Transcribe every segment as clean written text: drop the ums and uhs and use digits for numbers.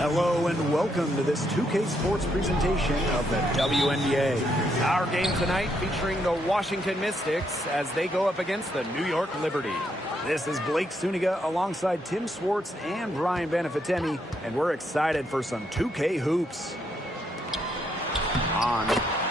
Hello and welcome to this 2K Sports presentation of the WNBA. Our game tonight featuring the Washington Mystics as they go up against the New York Liberty. This is Blake Suniga alongside Tim Swartz and Brian Banafitemi, and we're excited for some 2K hoops.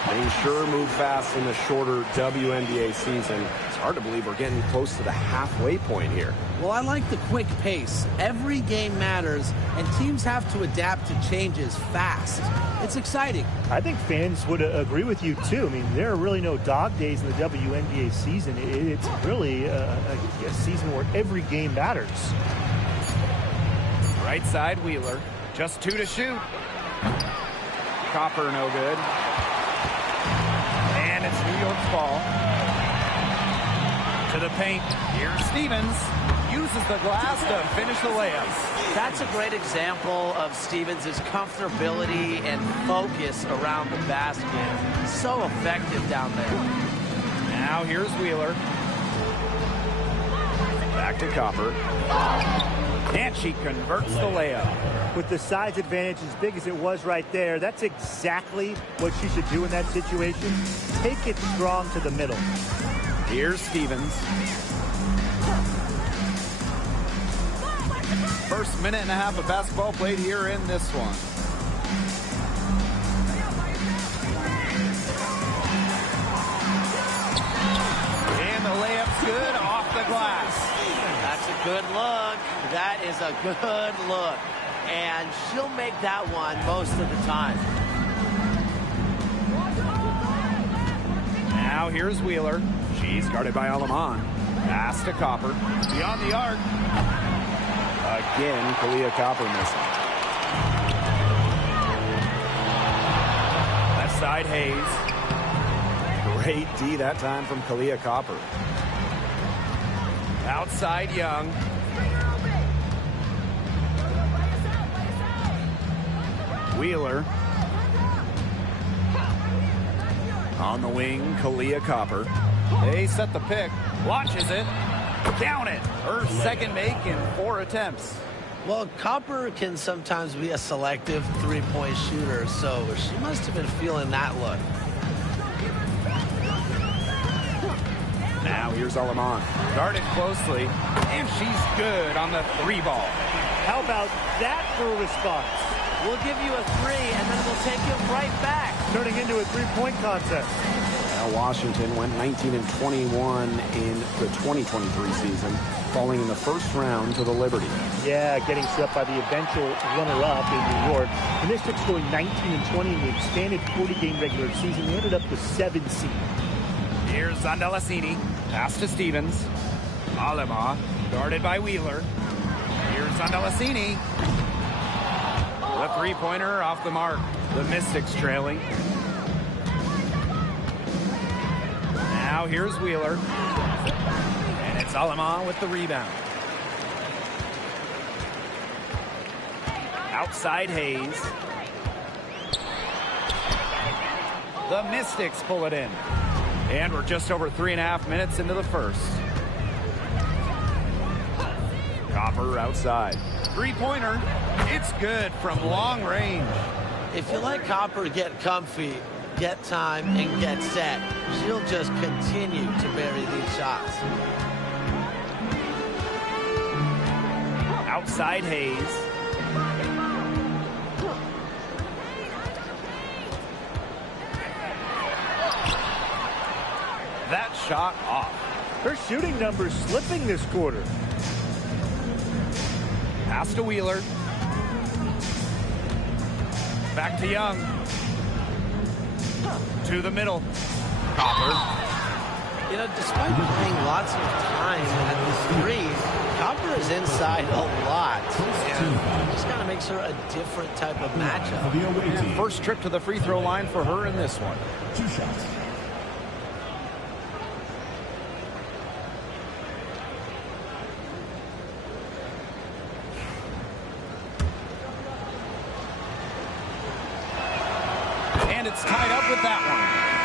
They sure move fast in the shorter WNBA season. It's hard to believe we're getting close to the halfway point here. Well, I like the quick pace. Every game matters, and teams have to adapt to changes fast. It's exciting. I think fans would agree with you, too. I mean, there are really no dog days in the WNBA season. It's really a season where every game matters. Right side, Wheeler. Just 2 to shoot. Copper, no good. And it's New York's ball. To the paint. Here's Stevens. Uses the glass to finish the layup. That's a great example of Stevens' comfortability and focus around the basket. So effective down there. Now here's Wheeler. Back to Copper. And she converts the layup. With the size advantage as big as it was right there, that's exactly what she should do in that situation. Take it strong to the middle. Here's Stevens. First minute and a half of basketball played here in this one. And the layup's good off the glass. That's a good look. That is a good look. And she'll make that one most of the time. Now here's Wheeler. She's guarded by Alaman. Pass to Copper. Beyond the arc. Again, Kalia Copper missing. Left side, Hayes. Great D that time from Kalia Copper. Outside, Young. Wheeler. On the wing, Kalia Copper. They set the pick. Launches it. Count it. Her second make in 4 attempts. Well, Copper can sometimes be a selective three-point shooter, so she must have been feeling that look. Now here's Alaman. Guarded closely, and she's good on the 3 ball. How about that for a response? We'll give you a 3, and then we'll take it right back. Turning into a three-point contest. Now Washington went 19-21 in the 2023 season, falling in the first round to the Liberty. Yeah, getting swept by the eventual runner-up in New York. The Mystics going 19-20 in the expanded 40-game regular season. They ended up the 7th seed. Here's Zandalasini. Pass to Stevens. Alema, guarded by Wheeler. Here's Zandalasini. The three-pointer off the mark. The Mystics trailing. Now here's Wheeler. And it's Alema with the rebound. Outside Hayes. The Mystics pull it in. And we're just over 3.5 minutes into the first. Copper outside. Three-pointer. It's good from long range. If you let Copper get comfy, get time, and get set, she'll just continue to bury these shots. Outside Hayes. That shot off. Her shooting numbers slipping this quarter. Pass to Wheeler. Back to Young. To the middle. Copper. You know, despite playing lots of time at the 3, Copper is inside a lot. And just kind of makes her a different type of matchup. First trip to the free throw line for her in this one. 2 shots. And it's tied up with that one.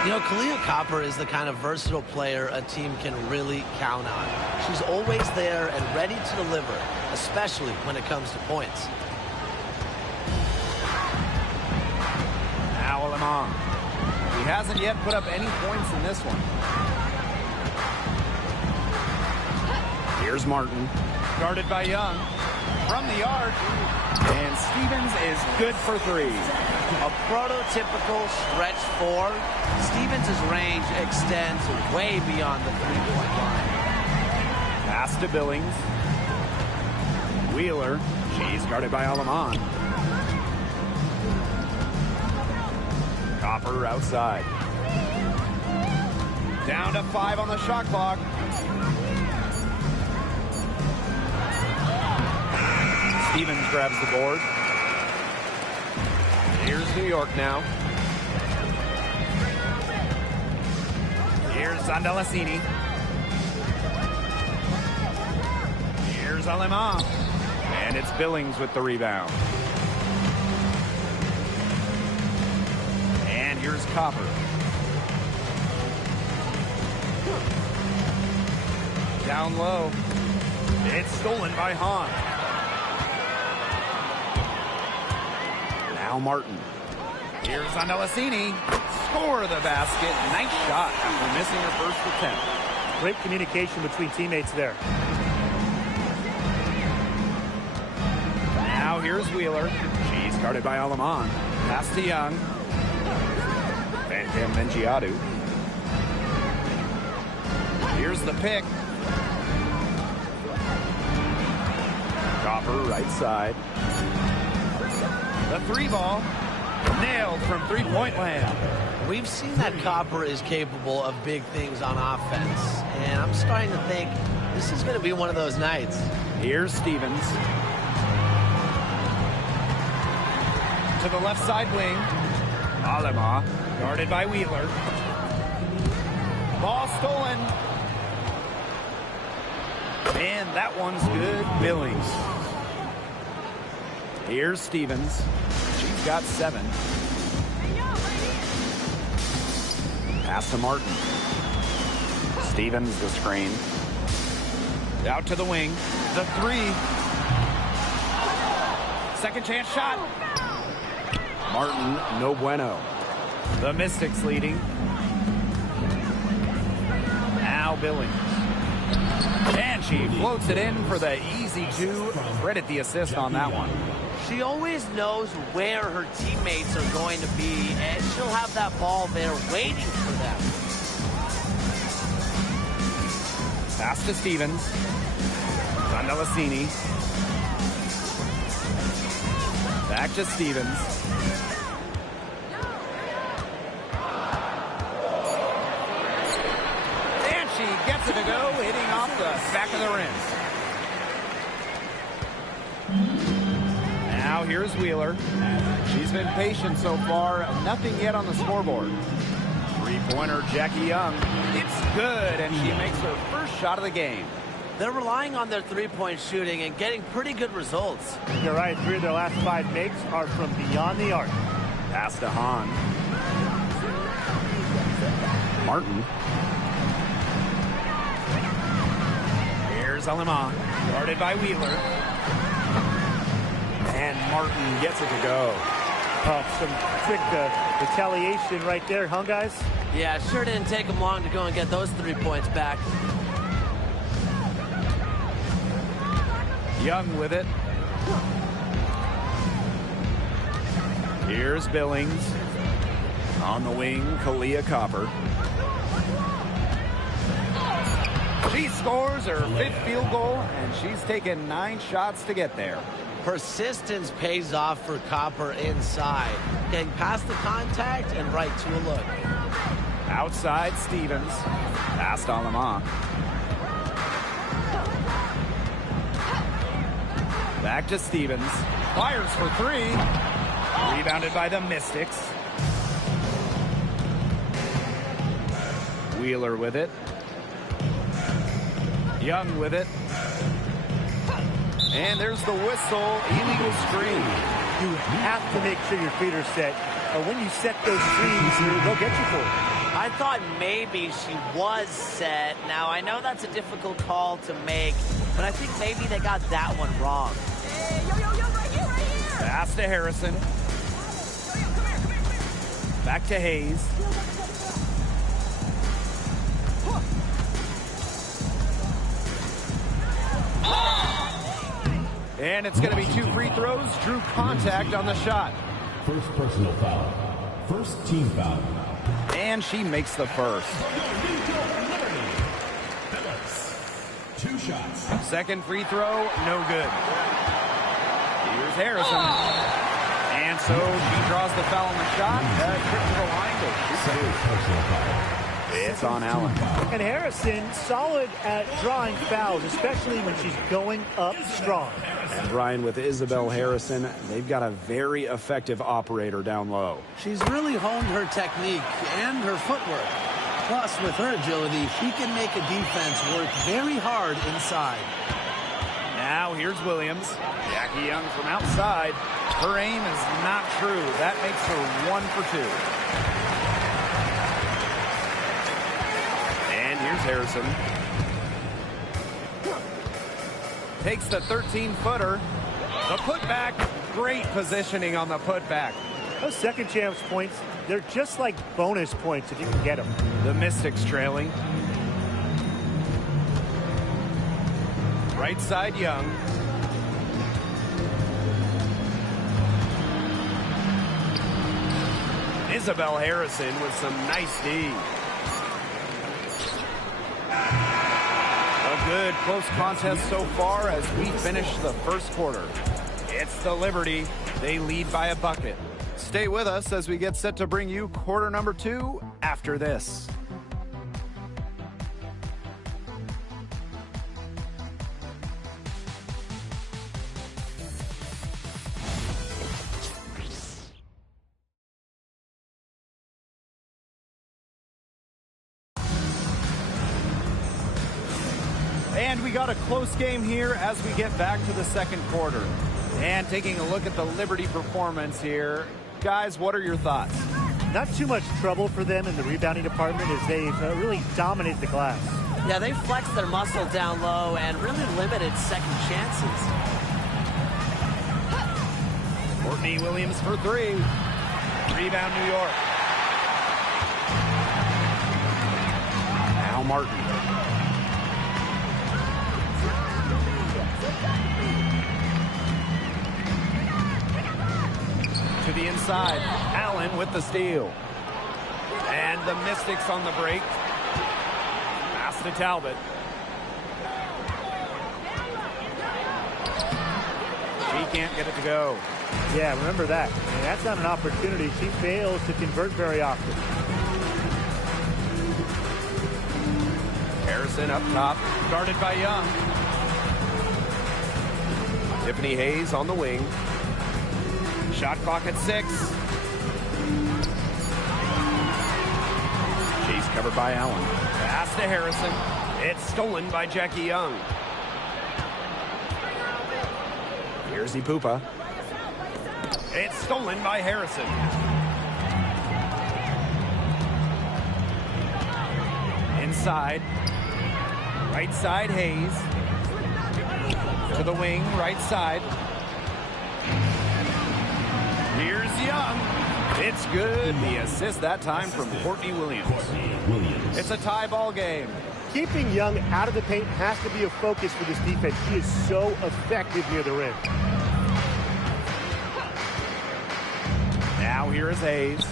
You know, Kalia Copper is the kind of versatile player a team can really count on. She's always there and ready to deliver, especially when it comes to points. Now Alemán. He hasn't yet put up any points in this one. Here's Martin. Guarded by Young. From the arc. And Stevens is good for three. A prototypical stretch four. Stevens' range extends way beyond the three-point line. Pass to Billings. Wheeler. She's guarded by Alemán. Copper outside. Down to 5 on the shot clock. Stevens grabs the board. Here's New York now. Here's Zandalasini. Here's Alemán. And it's Billings with the rebound. And here's Copper. Down low. It's stolen by Hahn. Now Martin. Here's Zandalasini. Score the basket. Nice shot after missing her first attempt. Great communication between teammates there. Now here's Wheeler. She's guarded by Alemán. Pass to Young. Van Mengiadu. Here's the pick. Copper right side. The three ball. Nailed from three-point land. We've seen that Copper is capable of big things on offense, and I'm starting to think this is going to be one of those nights. Here's Stevens. To the left side wing. Alemán, guarded by Wheeler. Ball stolen. And that one's good. Billings. Here's Stevens. She's got 7. Pass to Martin. Stevens the screen. Out to the wing. The 3. Second chance shot. Martin, no bueno. The Mystics leading. Now Billings. And she floats it in for the easy 2. Credit the assist on that one. She always knows where her teammates are going to be, and she'll have that ball there waiting for them. Pass to Stevens. Zandalasini. Back to Stevens. And she gets it to go, hitting off the back of the rim. Now here's Wheeler. She's been patient so far. Nothing yet on the scoreboard. Three-pointer Jackie Young. It's good, and she makes her first shot of the game. They're relying on their three-point shooting and getting pretty good results. You're right. 3 of their last 5 makes are from beyond the arc. Pass to Hahn. Martin. Here's Alemán, guarded by Wheeler. And Martin gets it to go. Some quick retaliation right there, huh, guys? Yeah, sure didn't take them long to go and get those 3 points back. Young with it. Here's Billings. On the wing, Kalia Copper. She scores her 5th field goal, and she's taken 9 shots to get there. Persistence pays off for Copper inside. Getting past the contact and right to a look. Outside Stevens. Past Alemán. Back to Stevens. Fires for 3. Rebounded by the Mystics. Wheeler with it. Young with it. And there's the whistle. Illegal screen. You have to make sure your feet are set. When you set those screens, they'll get you for it. I thought maybe she was set. Now, I know that's a difficult call to make, but I think maybe they got that one wrong. Pass to Harrison. Back to Hayes. And it's going to be 2 free throws. Drew contact on the shot. First personal foul. First team foul. And she makes the first. 2 shots. Second free throw, no good. Here's Harrison. And so she draws the foul on the shot. Trip to the line to shoot 2. Personal foul. It's on Allen. And Harrison, solid at drawing fouls, especially when she's going up strong. And Brian, with Isabel Harrison, they've got a very effective operator down low. She's really honed her technique and her footwork. Plus, with her agility, she can make a defense work very hard inside. Now here's Williams. Jackie Young from outside. Her aim is not true. That makes her 1 for 2. And here's Harrison. Takes the 13-footer. The putback. Great positioning on the putback. Those second chance points, they're just like bonus points if you can get them. The Mystics trailing. Right side, Young. Isabel Harrison with some nice D. A good close contest so far as we finish the first quarter. It's the Liberty. They lead by a bucket. Stay with us as we get set to bring you quarter number 2 after this. And we got a close game here as we get back to the second quarter. And taking a look at the Liberty performance here. Guys, what are your thoughts? Not too much trouble for them in the rebounding department as they've really dominated the glass. Yeah, they flexed their muscle down low and really limited second chances. Courtney Williams for 3. Rebound, New York. Now Martin. To the inside. Allen with the steal. And the Mystics on the break. Pass to Talbot. She can't get it to go. Yeah, remember that. And that's not an opportunity. She fails to convert very often. Harrison up top, guarded by Young. Tiffany Hayes on the wing. Shot clock at 6. She's covered by Allen. Pass to Harrison. It's stolen by Jackie Young. Here's Ipupa. It's stolen by Harrison. Inside. Right side, Hayes. To the wing, right side. Here's Young. It's good. The assist that time from Courtney Williams. It's a tie ball game. Keeping Young out of the paint has to be a focus for this defense. She is so effective near the rim. Now here is Hayes.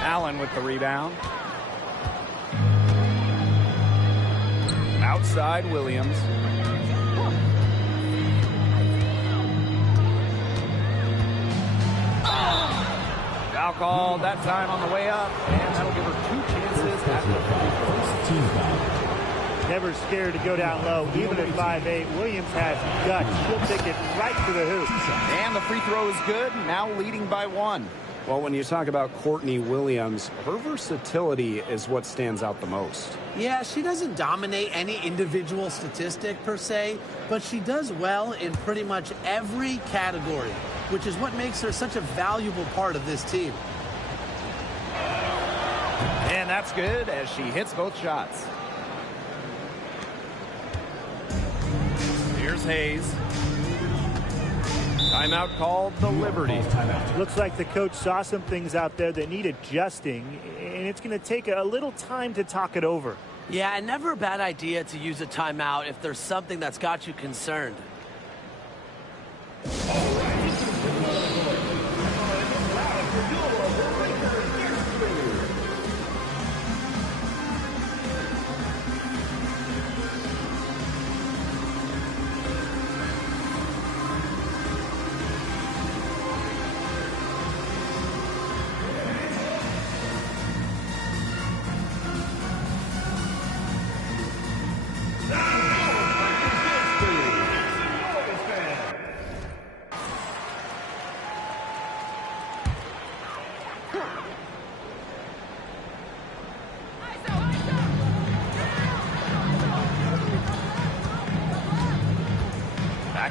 Allen with the rebound. Outside, Williams. Foul call that time on the way up, and that'll give her 2 chances at the Team foul. Never scared to go down low, even at 5'8". Williams has guts. She'll take it right to the hoop. And the free throw is good, now leading by 1. Well, when you talk about Courtney Williams, her versatility is what stands out the most. Yeah, she doesn't dominate any individual statistic per se, but she does well in pretty much every category, which is what makes her such a valuable part of this team. And that's good as she hits both shots. Here's Hayes. Timeout called the Liberty. Looks like the coach saw some things out there that need adjusting, and it's going to take a little time to talk it over. Yeah, and never a bad idea to use a timeout if there's something that's got you concerned.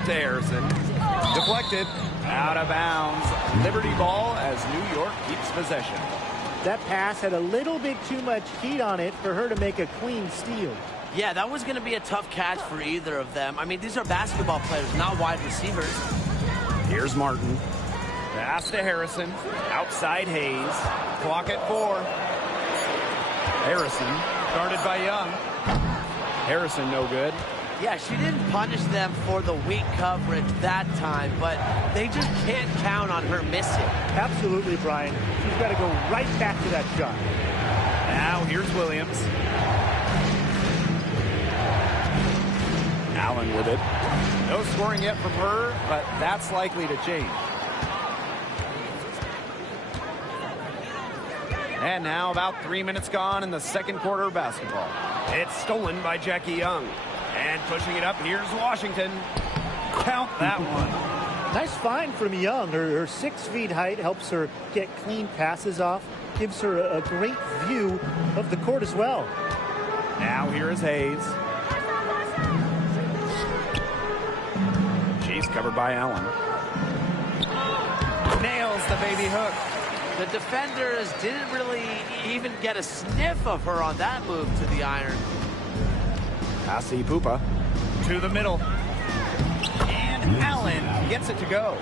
To Harrison. Deflected. Out of bounds. Liberty ball as New York keeps possession. That pass had a little bit too much heat on it for her to make a clean steal. Yeah, that was going to be a tough catch for either of them. I mean, these are basketball players, not wide receivers. Here's Martin. Pass to Harrison. Outside Hayes. Clock at 4. Harrison guarded by Young. Harrison no good. Yeah, she didn't punish them for the weak coverage that time, but they just can't count on her missing. Absolutely, Brian. She's got to go right back to that shot. Now here's Williams. Allen with it. No scoring yet from her, but that's likely to change. And now about 3 minutes gone in the second quarter of basketball. It's stolen by Jackie Young. And pushing it up, here's Washington. Count that one. Nice find from Young. Her 6 feet height helps her get clean passes off. Gives her a great view of the court as well. Now here is Hayes. She's covered by Allen. Nails the baby hook. The defenders didn't really even get a sniff of her on that move to the iron. Passy Pupa. To the middle. And Allen gets it to go.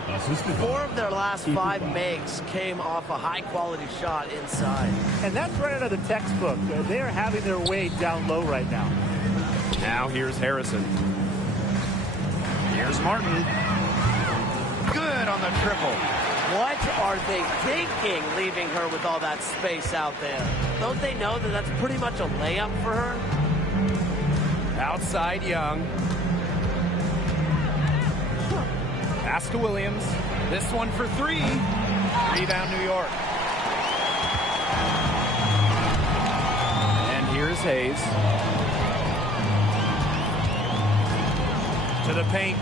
4 of their last 5 makes came off a high-quality shot inside. And that's right out of the textbook. They're having their way down low right now. Now here's Harrison. Here's Martin. Good on the triple. What are they thinking, leaving her with all that space out there? Don't they know that that's pretty much a layup for her? Outside Young. Pass to Williams. This one for 3. Rebound New York. And here's Hayes. To the paint.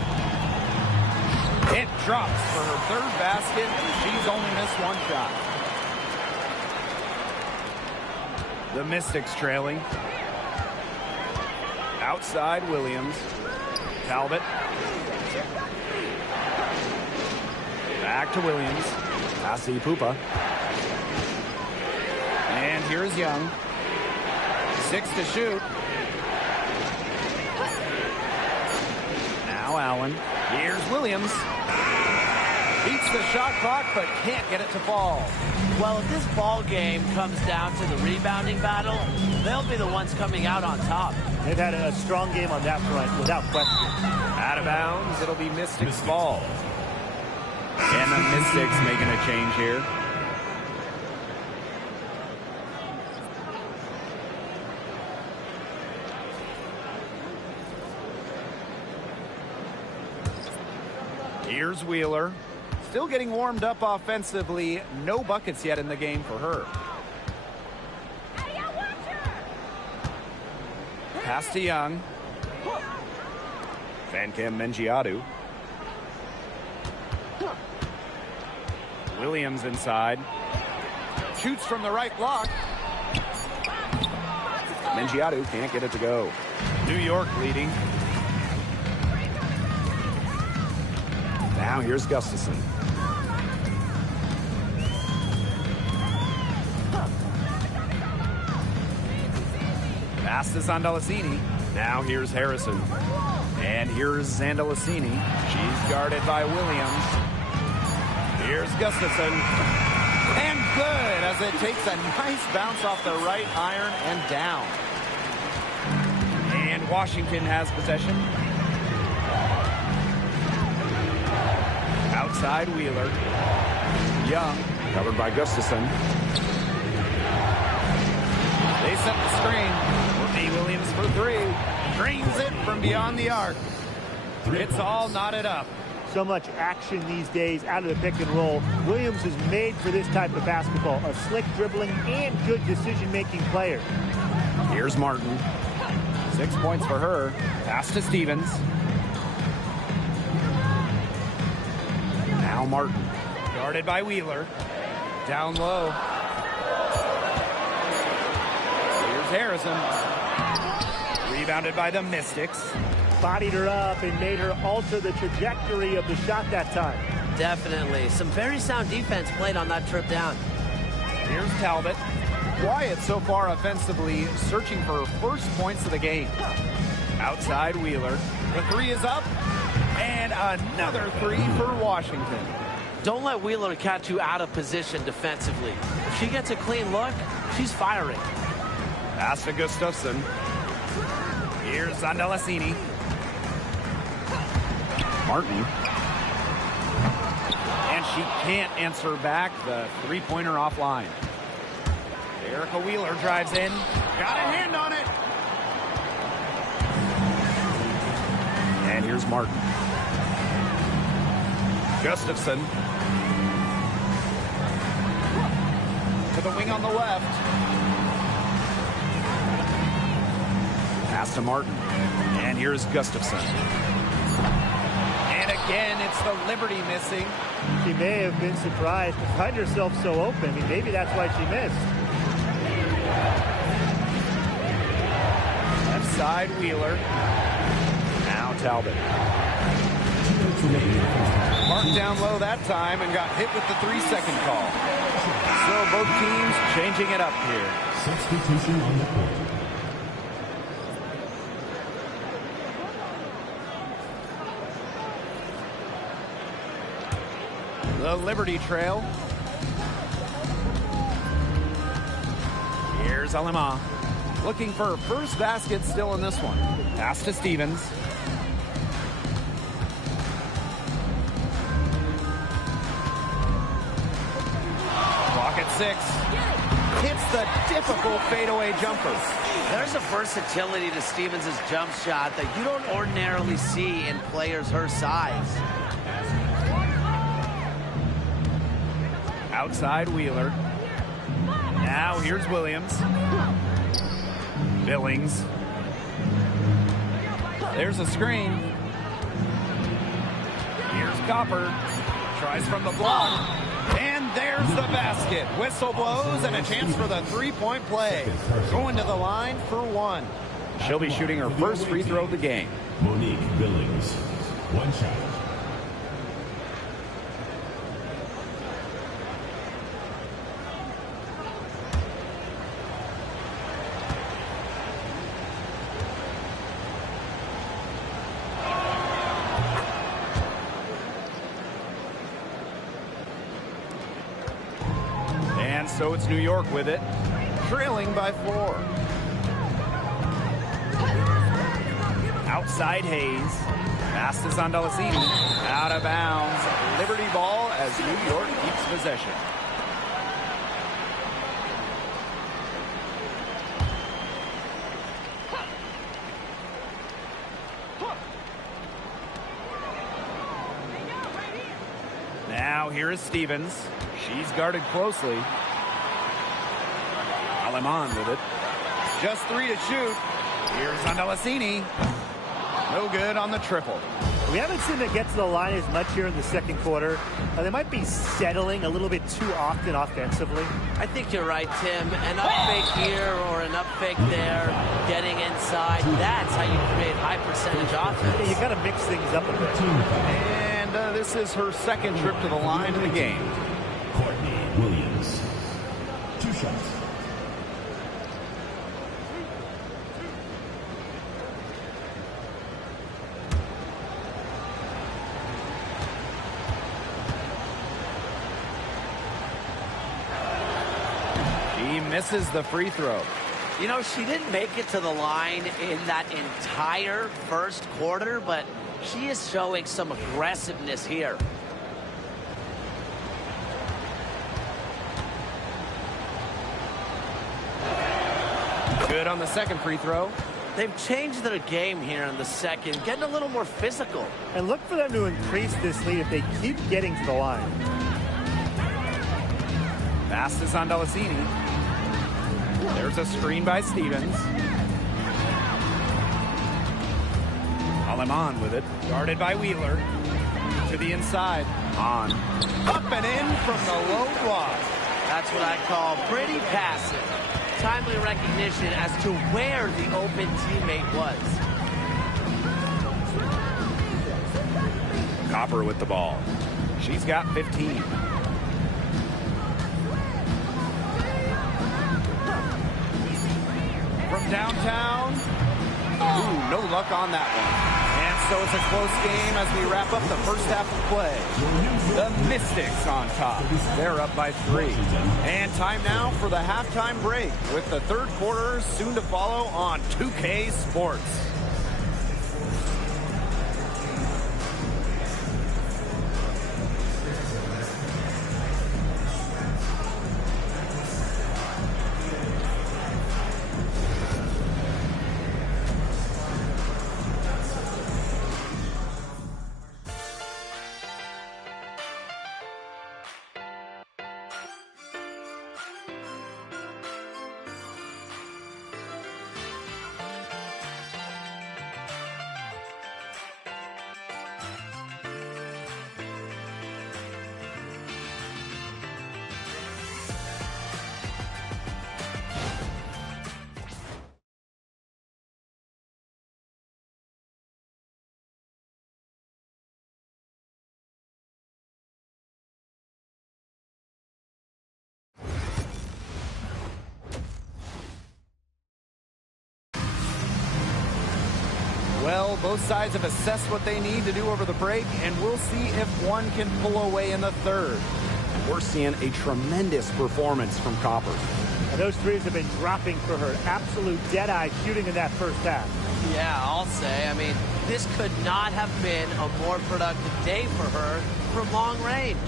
It drops for her 3rd basket. She's only missed 1 shot. The Mystics trailing. Outside Williams. Talbot. Back to Williams. Passy Pupa. And here's Young. 6 to shoot. Now Allen. Here's Williams. Beats the shot clock, but can't get it to fall. Well, if this ball game comes down to the rebounding battle, they'll be the ones coming out on top. They've had a strong game on that front, without question. Out of bounds, it'll be Mystics ball. And the Mystics making a change here. Here's Wheeler. Still getting warmed up offensively. No buckets yet in the game for her. Pass to Young. Fancam Mengiadu. Williams inside. Shoots from the right block. Mengiadu can't get it to go. New York leading. Now here's Gustafson. Pass to Sandalasini. Now here's Harrison. And here's Zandalicini. She's guarded by Williams. Here's Gustafson. And good, as it takes a nice bounce off the right iron and down. And Washington has possession. Outside Wheeler. Young. Covered by Gustafson. They set the screen. Courtney Williams for three. Drains it from beyond the arc. It's all knotted up. So much action these days out of the pick and roll. Williams is made for this type of basketball. A slick dribbling and good decision-making player. Here's Martin. 6 points for her. Pass to Stevens. Now Martin. Guarded by Wheeler. Down low. Here's Harrison. Rebounded by the Mystics. Bodied her up and made her alter the trajectory of the shot that time. Definitely. Some very sound defense played on that trip down. Here's Talbot. Wyatt so far offensively searching for first points of the game. Outside Wheeler. The three is up. And another three for Washington. Don't let Wheeler catch you out of position defensively. If she gets a clean look, she's firing. Pass to Gustafson. Here's Zandalicini. Martin. And she can't answer back the three-pointer offline. Erica Wheeler drives in. Got a hand on it. And here's Martin. Gustafson. To the wing on the left. Pass to Martin. And here's Gustafson. And again, it's the Liberty missing. She may have been surprised to find herself so open. I mean, maybe that's why she missed. Left side, Wheeler. Now Talbot. Marked down low that time and got hit with the 3-second call. So both teams changing it up here. Substitution on the court. The Liberty trail. Here's Alema. Looking for her first basket still in this one. Pass to Stevens. Clock at 6. Hits the difficult fadeaway jumper. There's a versatility to Stevens' jump shot that you don't ordinarily see in players her size. Outside Wheeler. Now here's Williams. Billings. There's a screen. Here's Copper. Tries from the block. And there's the basket. Whistle blows and a chance for the three-point play. Going to the line for one. She'll be shooting her first free throw of the game. Monique Billings. One shot. And so it's New York with it, trailing by 4. Outside Hayes. Pass to Zandalicini. Out of bounds. Liberty ball as New York keeps possession. Now here is Stevens. She's guarded closely. Aleman with it. Just 3 to shoot. Here's Zandalicini. No good on the triple. We haven't seen them get to the line as much here in the second quarter. They might be settling a little bit too often offensively. I think you're right, Tim. An up fake here or an up fake there, getting inside. That's how you create high percentage offense. Yeah, you got to mix things up a bit. And this is her second trip to the line of the game. Courtney Williams. 2 shots. misses the free throw. You know, she didn't make it to the line in that entire first quarter, but she is showing some aggressiveness here. Good on the second free throw. They've changed their game here in the second, getting a little more physical. And look for them to increase this lead if they keep getting to the line. Pass is on Delacini. There's a screen by Stevens. Aleman with it. Guarded by Wheeler. To the inside. On. Up and in from the low block. That's what I call pretty passive. Timely recognition as to where the open teammate was. Copper with the ball. She's got 15. From downtown. Ooh, no luck on that one. And so it's a close game as we wrap up the first half of play. The Mystics on top. They're up by 3. And time now for the halftime break with the third quarter soon to follow on 2K Sports. Well, both sides have assessed what they need to do over the break, and we'll see if one can pull away in the third. We're seeing a tremendous performance from Copper. And those threes have been dropping for her. Absolute dead-eye shooting in that first half. Yeah, I'll say. I mean, this could not have been a more productive day for her from long range.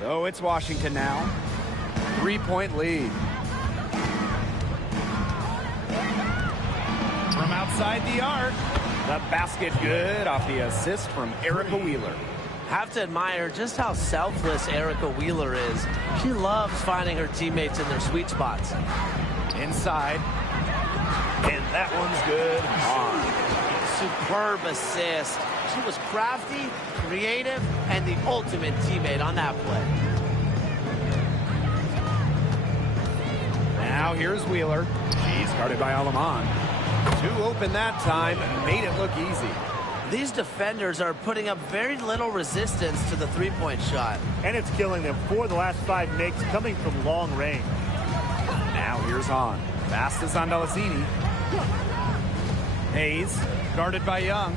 So it's Washington now. 3-point lead. From outside the arc. The basket good off the assist from Erica Wheeler. Have to admire just how selfless Erica Wheeler is. She loves finding her teammates in their sweet spots. Inside. And that one's good. Superb assist. She was crafty, creative, and the ultimate teammate on that play. Now here's Wheeler. She's guarded by Aleman. 2 open that time and made it look easy. These defenders are putting up very little resistance to the three-point shot. And it's killing them. 4 of the last 5 makes coming from long range. Now here's Hahn. Pass is on Delacini. Hayes, guarded by Young.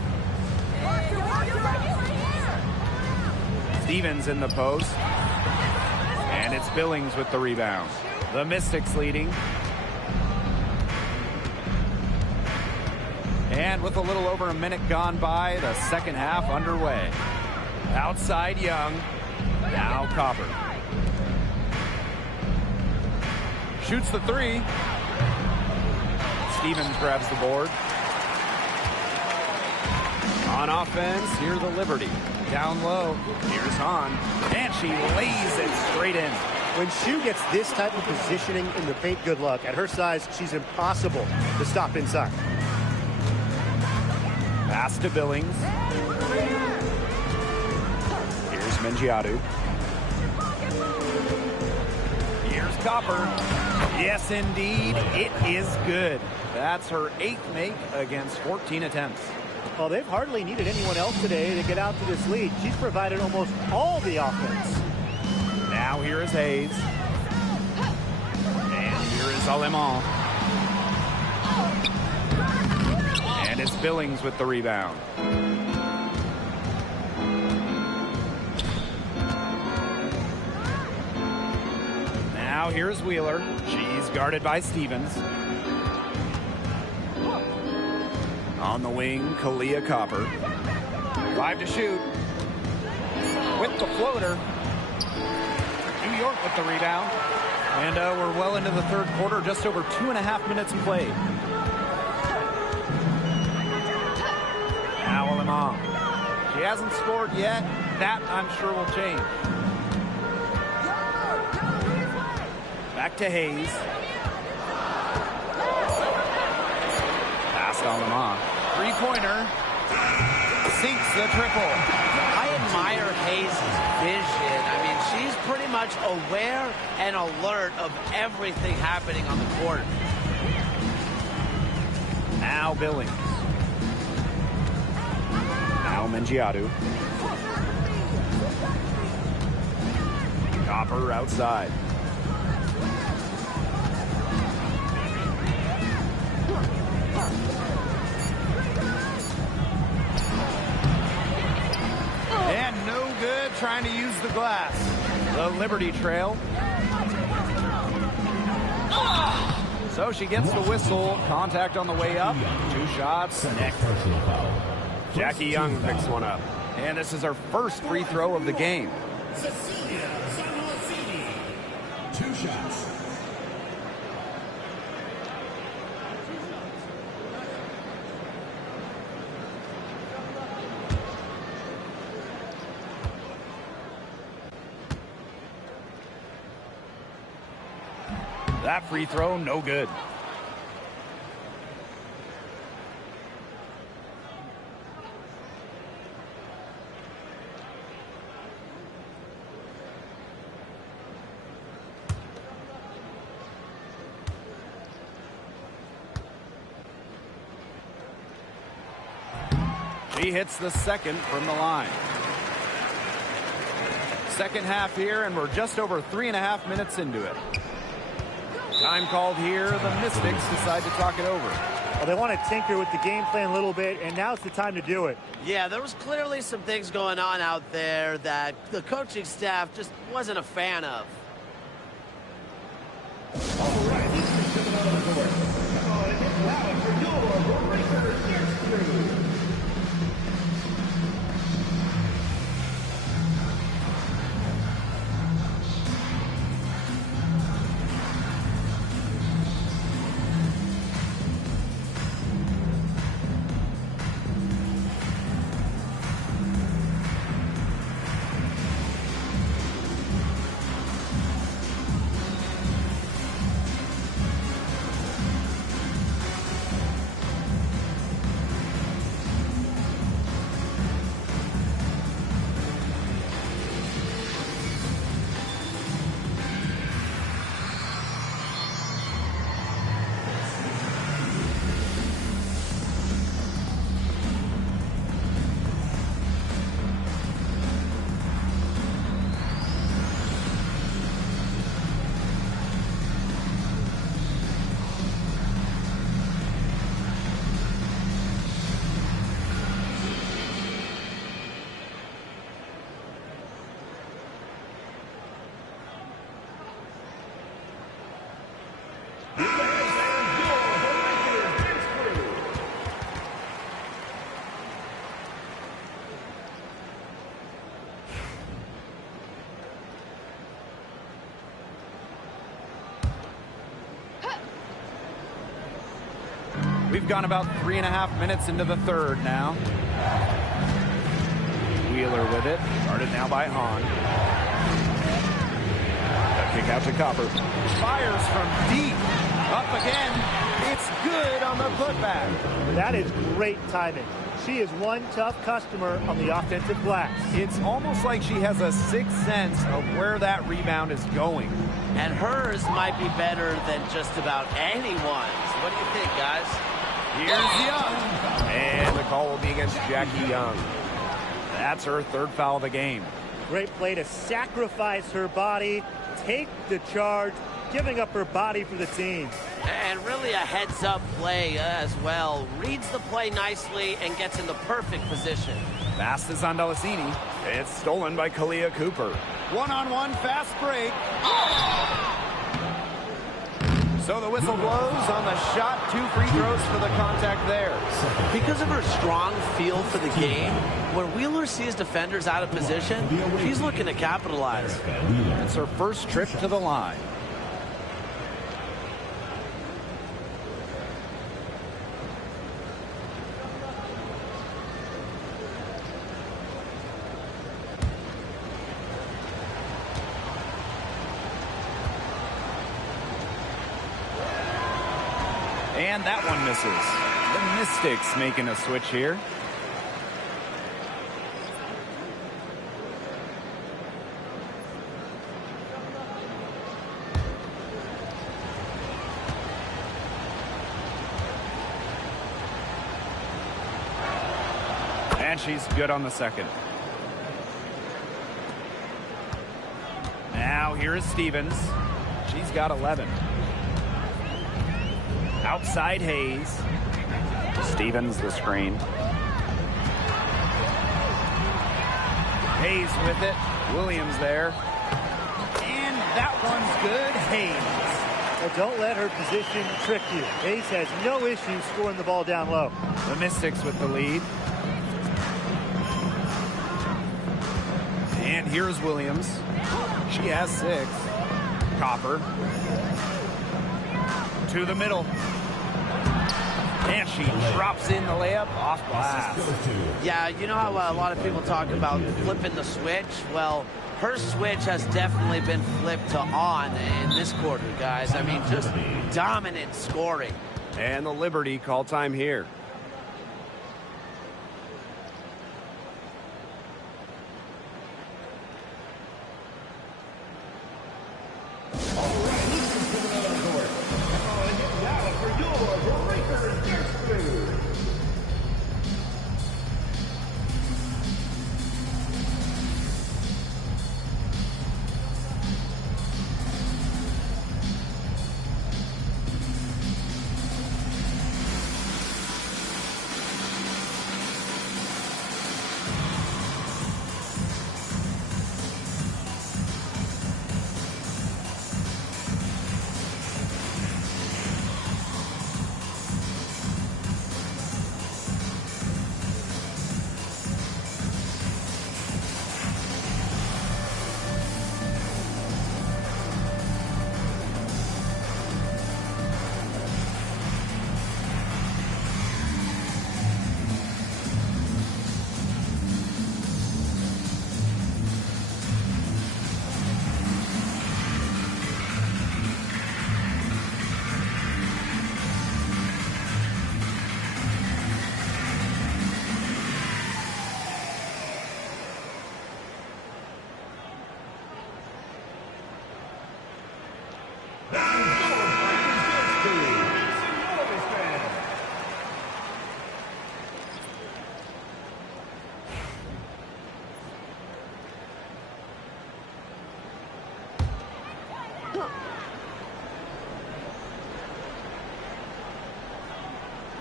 Stevens in the post. And it's Billings with the rebound. The Mystics leading. And with a little over a minute gone by, the second half underway. Outside Young. Now Copper. Shoots the 3. Stevens grabs the board. On offense, here's the Liberty. Down low, here's Hahn. And she lays it straight in. When Shu gets this type of positioning in the paint, good luck. At her size, she's impossible to stop inside. Pass to Billings. Here's Mengiadu. Here's Copper. Yes, indeed, it is good. That's her 8th make against 14 attempts. Well, they've hardly needed anyone else today to get out to this lead. She's provided almost all the offense. Now here is Hayes. And here is Aleman. And it's Billings with the rebound. Now here's Wheeler. She's guarded by Stevens. On the wing, Kalia Copper. 5 to shoot. With the floater. New York with the rebound. And we're well into the third quarter, just over 2.5 minutes played. Now Alamang. She hasn't scored yet. That, I'm sure, will change. Back to Hayes. Pass to Alamang. Three-pointer. Sinks the triple. I admire Hayes' vision. I mean, she's pretty much aware and alert of everything happening on the court. Now Billings. Now Mengiadu. Copper outside. And no good trying to use the glass. The Liberty trail. So she gets the whistle. Contact on the way up. 2 shots. Next. Jackie Young picks one up. And this is her first free throw of the game. 2 shots. That free throw, no good. She hits the second from the line. Second half here, and we're just over 3.5 minutes into it. Time called here. The Mystics decide to talk it over. Well, they want to tinker with the game plan a little bit, and now's the time to do it. Yeah, there was clearly some things going on out there that the coaching staff just wasn't a fan of. All right, he's coming out of the court. Oh, and it's loud for your Breakers History. We've gone about 3.5 minutes into the third now. Wheeler with it. Guarded now by Hahn. A kick out to Copper. Fires from deep. Up again. It's good on the putback. That is great timing. She is one tough customer on the offensive glass. It's almost like she has a sixth sense of where that rebound is going. And hers might be better than just about anyone's. What do you think, guys? Here's Young. And the call will be against Jackie Young. That's her third foul of the game. Great play to sacrifice her body, take the charge, giving up her body for the team. And really a heads-up play as well. Reads the play nicely and gets in the perfect position. Pass is on Delicini. It's stolen by Kalia Cooper. One-on-one fast break. So the whistle blows on the shot. 2 free throws for the contact there. Because of her strong feel for the game, when Wheeler sees defenders out of position, she's looking to capitalize. It's her first trip to the line. And that one misses. The Mystics making a switch here. And she's good on the second. Now here is Stevens. She's got 11. Outside Hayes. Stevens the screen. Hayes with it. Williams there. And that one's good. Hayes. Well, don't let her position trick you. Hayes has no issue scoring the ball down low. The Mystics with the lead. And here's Williams. She has 6. Copper. To the middle. And she drops in the layup off glass. Yeah, you know how a lot of people talk about flipping the switch? Well, her switch has definitely been flipped to on in this quarter, guys. I mean, just dominant scoring. And the Liberty call time here.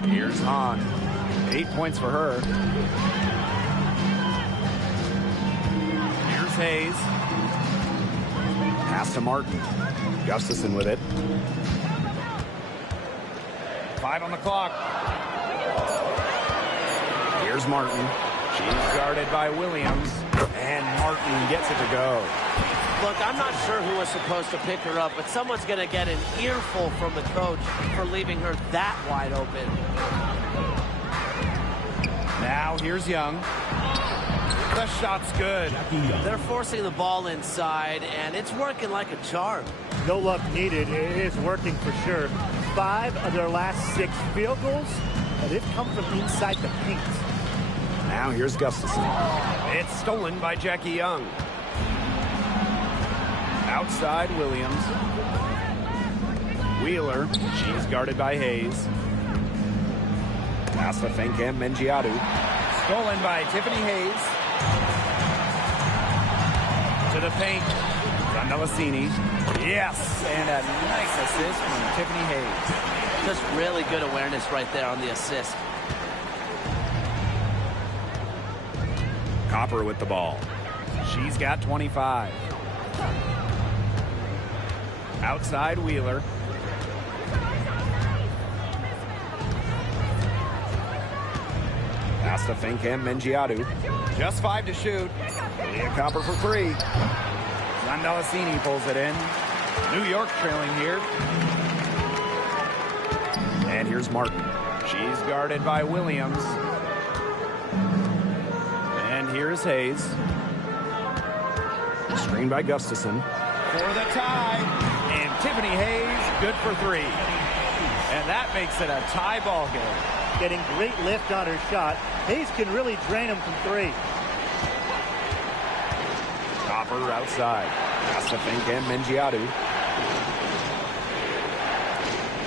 Here's Hahn. 8 points for her. Here's Hayes. Pass to Martin. Gustafson with it. 5 on the clock. Here's Martin. She's guarded by Williams. And Martin gets it to go. Look, I'm not sure who was supposed to pick her up, but someone's going to get an earful from the coach for leaving her that wide open. Now here's Young. The shot's good. They're forcing the ball inside, and it's working like a charm. No luck needed. It is working for sure. 5 of their last 6 field goals, they've come from inside the paint. Now here's Gustafson. It's stolen by Jackie Young. Outside Williams. Wheeler. She's guarded by Hayes. Pass to Fencamp Mengiadu. Stolen by Tiffany Hayes. To the paint. Zandalasini. Yes, and a nice assist from Tiffany Hayes. Just really good awareness right there on the assist. Copper with the ball. She's got 25. Outside Wheeler. Pass to Fink and Mengiadu. Just 5 to shoot. Leah Copper for 3. Zandalasini pulls it in. New York trailing here. And here's Martin. She's guarded by Williams. And here's Hayes. Screen by Gustafson. For the tie. And Tiffany Hayes, good for 3. And that makes it a tie ball game. Getting great lift on her shot. Hayes can really drain him from 3. Copper outside. Pass to Fink and Mengiadu.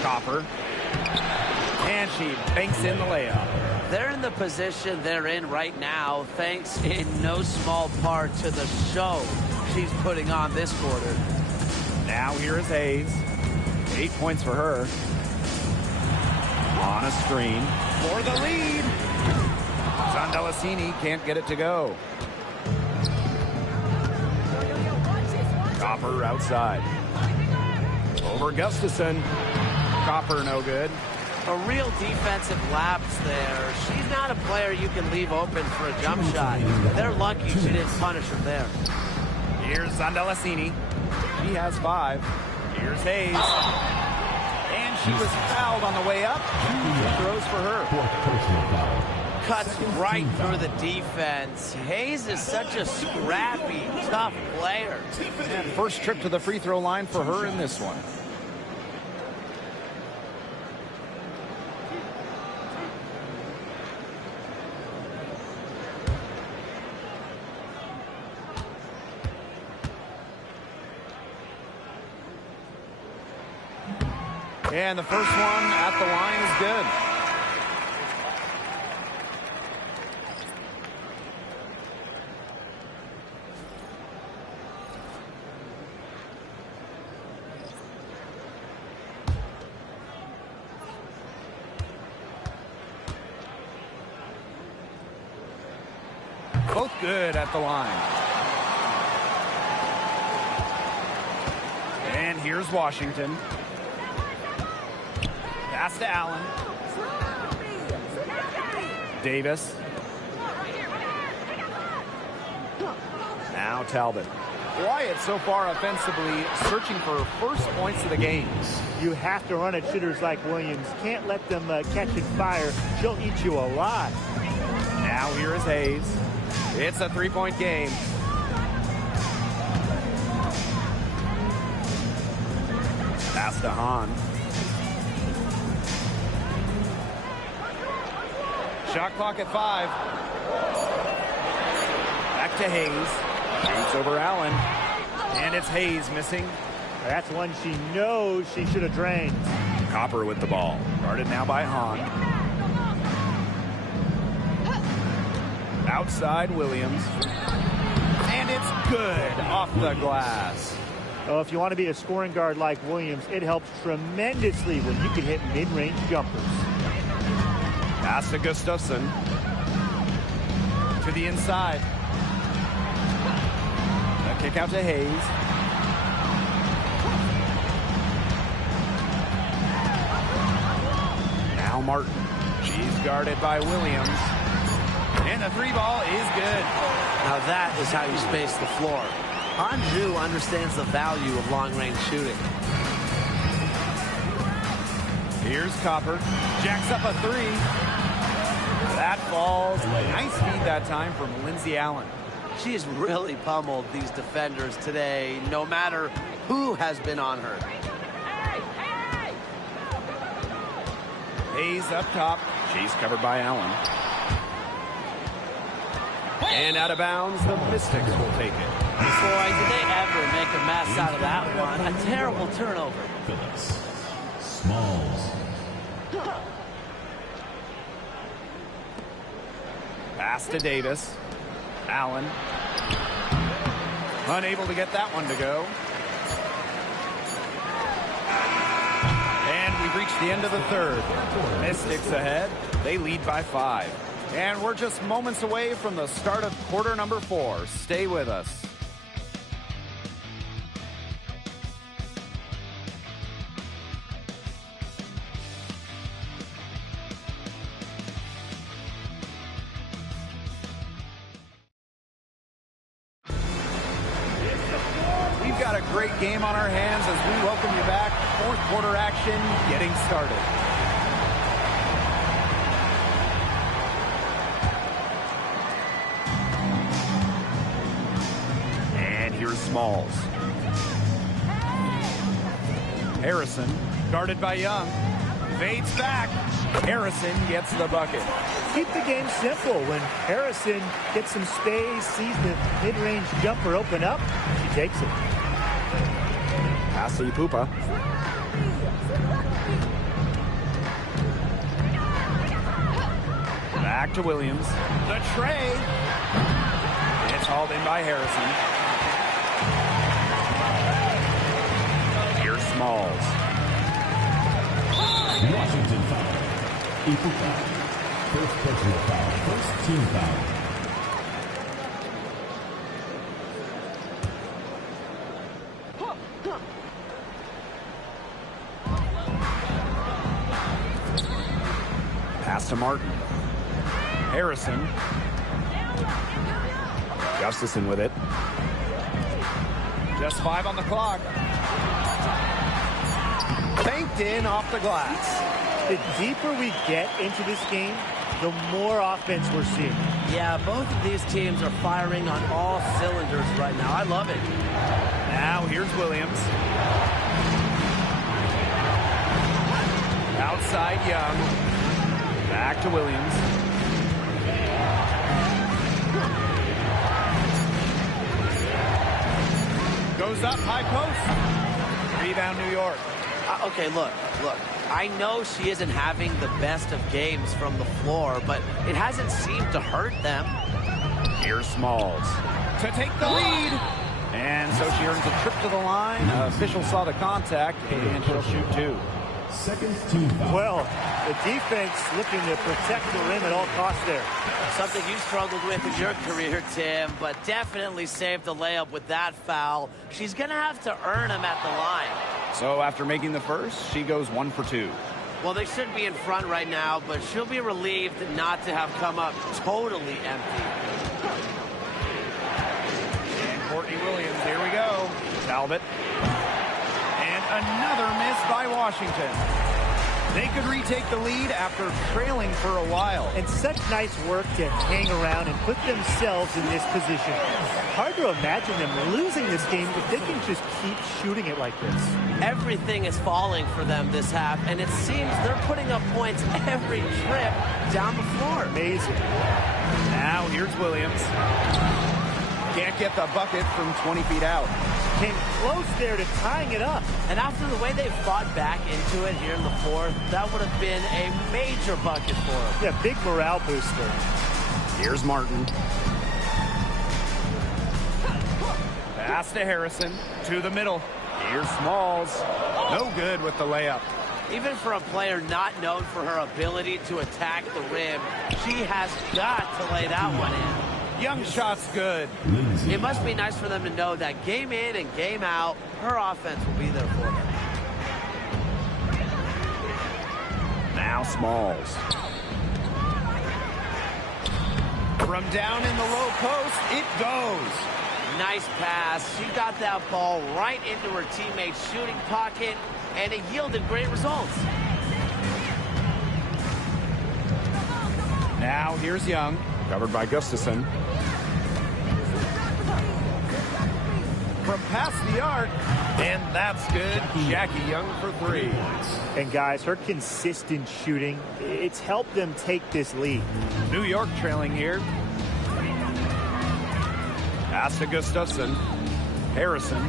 Copper. And she banks in the layup. They're in the position they're in right now, thanks in no small part to the show she's putting on this quarter. Now here is Hayes. 8 points for her. On a screen. For the lead. Zandalasini can't get it to go. Copper outside. Over Gustafson. Copper no good. A real defensive lapse there. She's not a player you can leave open for a jump shot. They're lucky she didn't punish her there. Here's Zandalasini. She has 5. Here's Hayes. And she was fouled on the way up. 2 throws for her. Cuts right through the defense. Hayes is such a scrappy, tough player. And first trip to the free throw line for her in this one. And the first one at the line is good. Both good at the line. And here's Washington. Pass to Allen. Davis. Now Talbot. Wyatt so far offensively searching for first points of the game. You have to run at shooters like Williams. Can't let them catch and fire. She'll eat you alive. Now here is Hayes. It's a 3-point game. Pass to Hahn. Shot clock at 5. Back to Hayes. Shoots over Allen. And it's Hayes missing. That's one she knows she should have drained. Copper with the ball. Guarded now by Hahn. Outside Williams. And it's good off the glass. Oh, if you want to be a scoring guard like Williams, it helps tremendously when you can hit mid-range jumpers. Pass to Gustafson. To the inside. A kick out to Hayes. Now Martin. She's guarded by Williams. And the 3 ball is good. Now that is how you space the floor. Anju understands the value of long-range shooting. Here's Copper. Jacks up a 3. That falls. Nice feed that time from Lindsay Allen. She's really pummeled these defenders today, no matter who has been on her. Hayes up top. She's covered by Allen. And out of bounds, the Mystics will take it. Boy, did they ever make a mess out of that one. A terrible turnover. Phillips. Smalls. Pass to Davis. Allen. Unable to get that one to go. And we've reached the end of the third. Mystics ahead. They lead by 5. And we're just moments away from the start of quarter number 4. Stay with us. We've got a great game on our hands as we welcome you back. Fourth quarter action getting started. And here's Smalls. Harrison, guarded by Young. Fades back. Harrison gets the bucket. Keep the game simple. When Harrison gets some space, sees the mid-range jumper open up, she takes it. Pass to Pupa. Back to Williams. The trade. It's hauled in by Harrison. Here's Smalls. Washington foul. Ipuka. First personal foul. First team foul. Pass to Martin. Harrison. Gustafson with it. Just 5 on the clock. Banked in off the glass. The deeper we get into this game, the more offense we're seeing. Yeah, both of these teams are firing on all cylinders right now. I love it. Now here's Williams. Outside Young. Back to Williams. Goes up, high post. Rebound, New York. Okay, look. I know she isn't having the best of games from the floor, but it hasn't seemed to hurt them. Here's Smalls to take the lead. And so she earns a trip to the line. Official saw the contact, and she'll shoot 2. Second team foul. Well, the defense looking to protect the rim at all costs there. Something you struggled with in your career, Tim, but definitely saved the layup with that foul. She's going to have to earn him at the line. So after making the first, she goes 1 for 2. Well, they should be in front right now, but she'll be relieved not to have come up totally empty. And Courtney Williams, here we go. Talbot. And another miss by Washington. They could retake the lead after trailing for a while. And such nice work to hang around and put themselves in this position. Hard to imagine them losing this game if they can just keep shooting it like this. Everything is falling for them this half, and it seems they're putting up points every trip down the floor. Amazing. Now here's Williams. Can't get the bucket from 20 feet out. Came close there to tying it up. And after the way they fought back into it here in the fourth, that would have been a major bucket for them. Yeah, big morale booster. Here's Martin. Pass to Harrison. To the middle. Here's Smalls. No good with the layup. Even for a player not known for her ability to attack the rim, she has got to lay that one in. Young shot's good. It must be nice for them to know that game in and game out, her offense will be there for them. Now Smalls. From down in the low post, it goes. Nice pass. She got that ball right into her teammate's shooting pocket, and it yielded great results. Now here's Young. Covered by Gustafson. From past the arc, and that's good. Jackie Young for 3. And guys, her consistent shooting, it's helped them take this lead. New York trailing here. Pass to Gustafson. Harrison.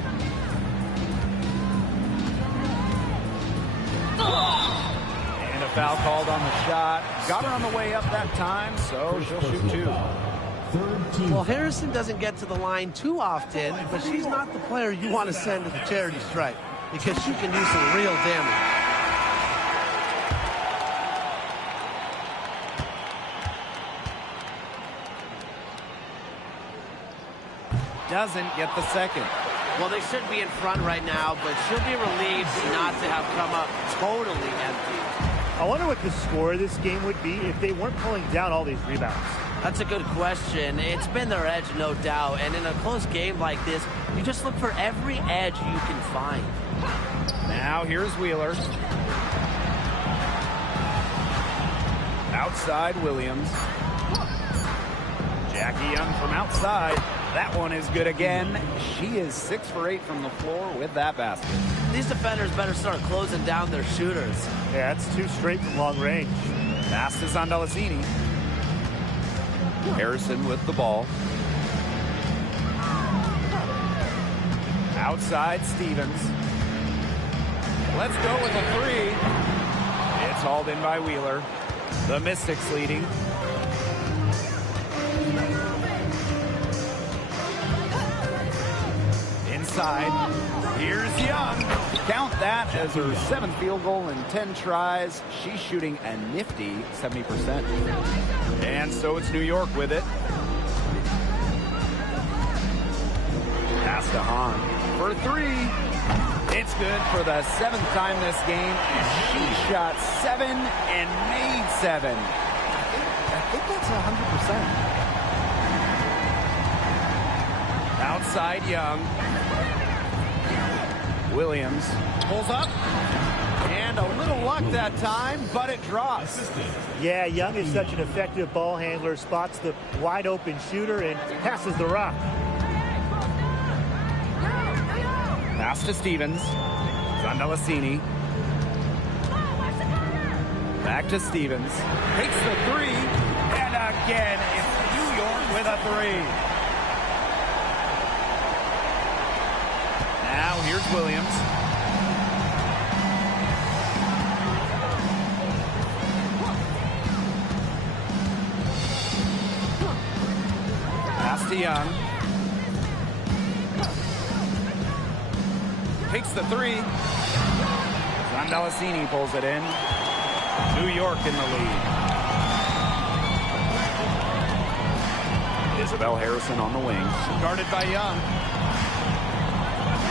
And a foul called on the shot. Got her on the way up that time, so she'll shoot 2. third team. Well, Harrison doesn't get to the line too often, but she's not the player you want to send to the charity stripe because she can do some real damage. Doesn't get the second. Well, they should be in front right now, but she'll be relieved not to have come up totally empty. I wonder what the score of this game would be if they weren't pulling down all these rebounds. That's a good question. It's been their edge, no doubt. And in a close game like this, you just look for every edge you can find. Now here's Wheeler. Outside Williams. Jackie Young from outside. That one is good again. She is 6 for 8 from the floor with that basket. These defenders better start closing down their shooters. Yeah, that's 2 straight from long range. Pass to Zondalacini. Harrison with the ball. Outside Stevens. Let's go with a 3. It's hauled in by Wheeler. The Mystics leading. Inside. Here's Young. Count that as her 7th field goal in 10 tries. She's shooting a nifty 70%. And so it's New York with it. Pass to Hahn for 3. It's good for the 7th time this game. And she shot 7 and made 7. I think that's 100%. Outside Young. Williams pulls up. And a little luck that time, but it drops. Yeah, Young is such an effective ball handler, spots the wide open shooter and passes the rock. Pass to Stevens. Zondalacini. Back to Stevens. Takes the 3. And again, it's New York with a 3. Now here's Williams. Pass to Young. Takes the 3. Zondalacini pulls it in. New York in the lead. Isabel Harrison on the wing. Guarded by Young.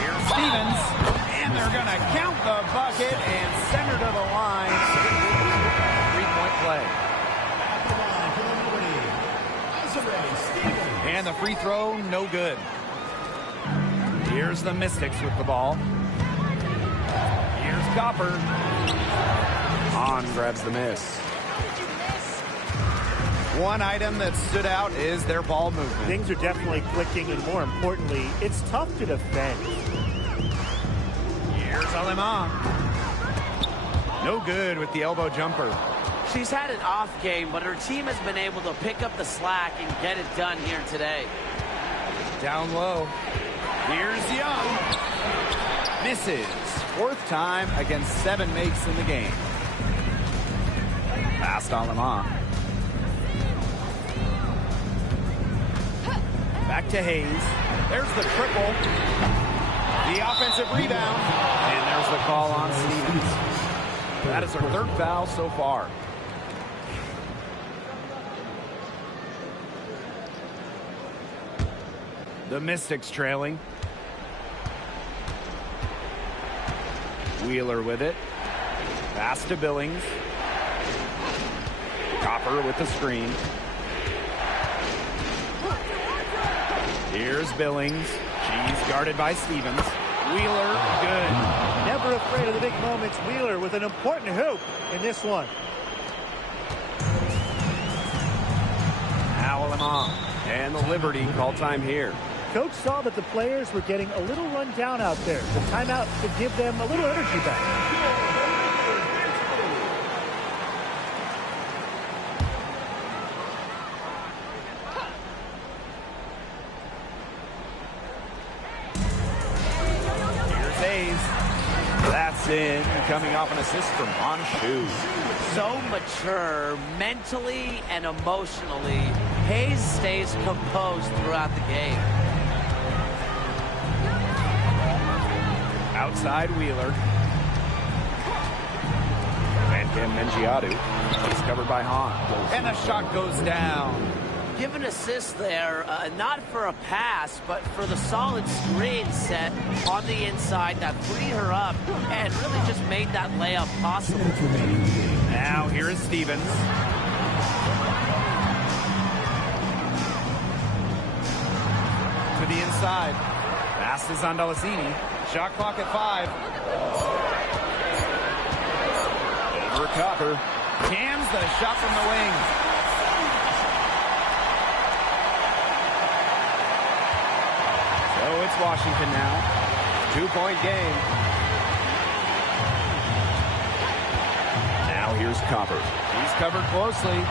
Here's Stevens. And they're going to count the bucket and send her to the line. 3-point play. And the free throw, no good. Here's the Mystics with the ball. Here's Copper. Hahn grabs the miss. One item that stood out is their ball movement. Things are definitely clicking, and more importantly, it's tough to defend. Here's Alema. No good with the elbow jumper. She's had an off game, but her team has been able to pick up the slack and get it done here today. Down low. Here's Young. Misses. 4th time against 7 makes in the game. Past Alema. Back to Hayes. There's the triple. The offensive rebound. And there's the call on Stevens. That is her 3rd foul so far. The Mystics trailing. Wheeler with it. Pass to Billings. Copper with the screen. Here's Billings. She's guarded by Stevens. Wheeler, good. Never afraid of the big moments. Wheeler with an important hoop in this one. Alema and the Liberty call time here. Coach saw that the players were getting a little run down out there. The timeout to give them a little energy back. That's in, coming off an assist from Honshu. So mature mentally and emotionally. Hayes stays composed throughout the game. Outside Wheeler. And Mengiadu. He's covered by Hahn. And the shot goes down. Give an assist there, not for a pass, but for the solid screen set on the inside that freed her up and really just made that layup possible. Now here is Stevens. To the inside. Pass is on Delasini. Shot clock at 5. Over Copper. Cans the shot from the wing. So it's Washington now. 2-point game. Now here's Copper. He's covered closely.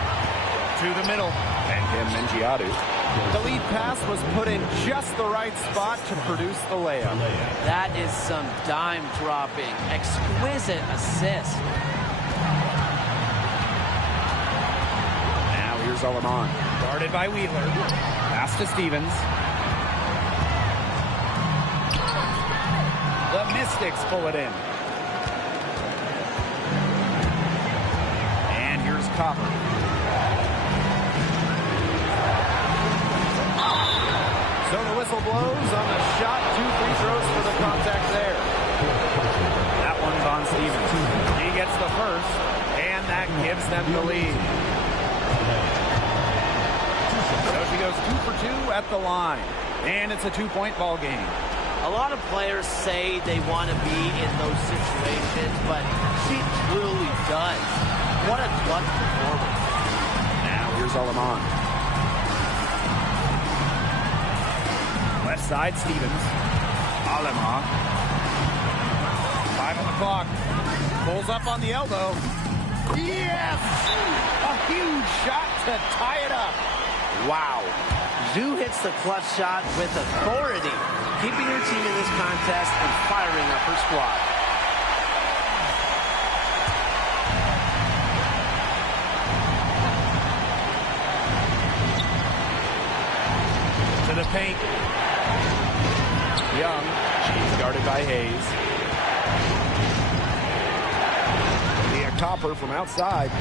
To the middle. And Mengiadu. The lead pass was put in just the right spot to produce the layup. That is some dime dropping. Exquisite assist. Now here's Alaman. Guarded by Wheeler. Pass to Stevens. The Mystics pull it in. And here's Copper. So the whistle blows on the shot. 2 free throws for the contact there. That one's on Stevens. He gets the first, and that gives them the lead. So she goes 2 for 2 at the line. And it's a 2-point ball game. A lot of players say they want to be in those situations, but she truly does. What a clutch performance. Now here's Alaman. Left side, Stevens. Alaman. 5 on the clock. Pulls up on the elbow. Yes! A huge shot to tie it up. Wow. Zhu hits the clutch shot with authority, keeping her team in this contest and firing up her squad. To the paint. Young. She's guarded by Hayes. Leah Copper from outside.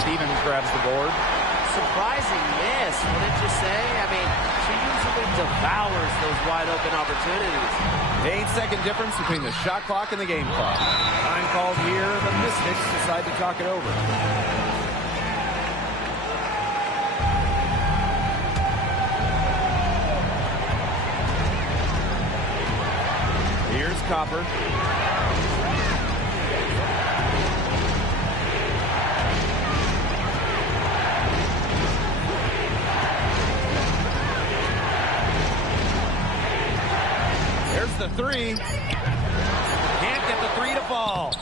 Stevens grabs the board. Surprising miss, wouldn't you say? I mean, she usually devours those wide open opportunities. 8-second difference between the shot clock and the game clock. Time called here. The Mystics decide to talk it over. Here's Copper. There's the 3. Can't get the 3 to fall.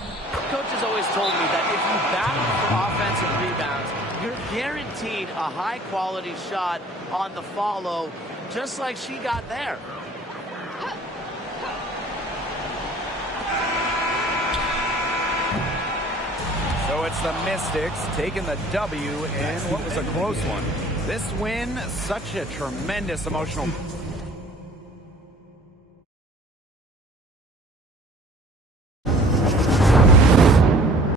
Coach has always told me that if you battle for offensive rebounds, you're guaranteed a high-quality shot on the follow, just like she got there. So it's the Mystics taking the W in what was a close one. This win, such a tremendous emotional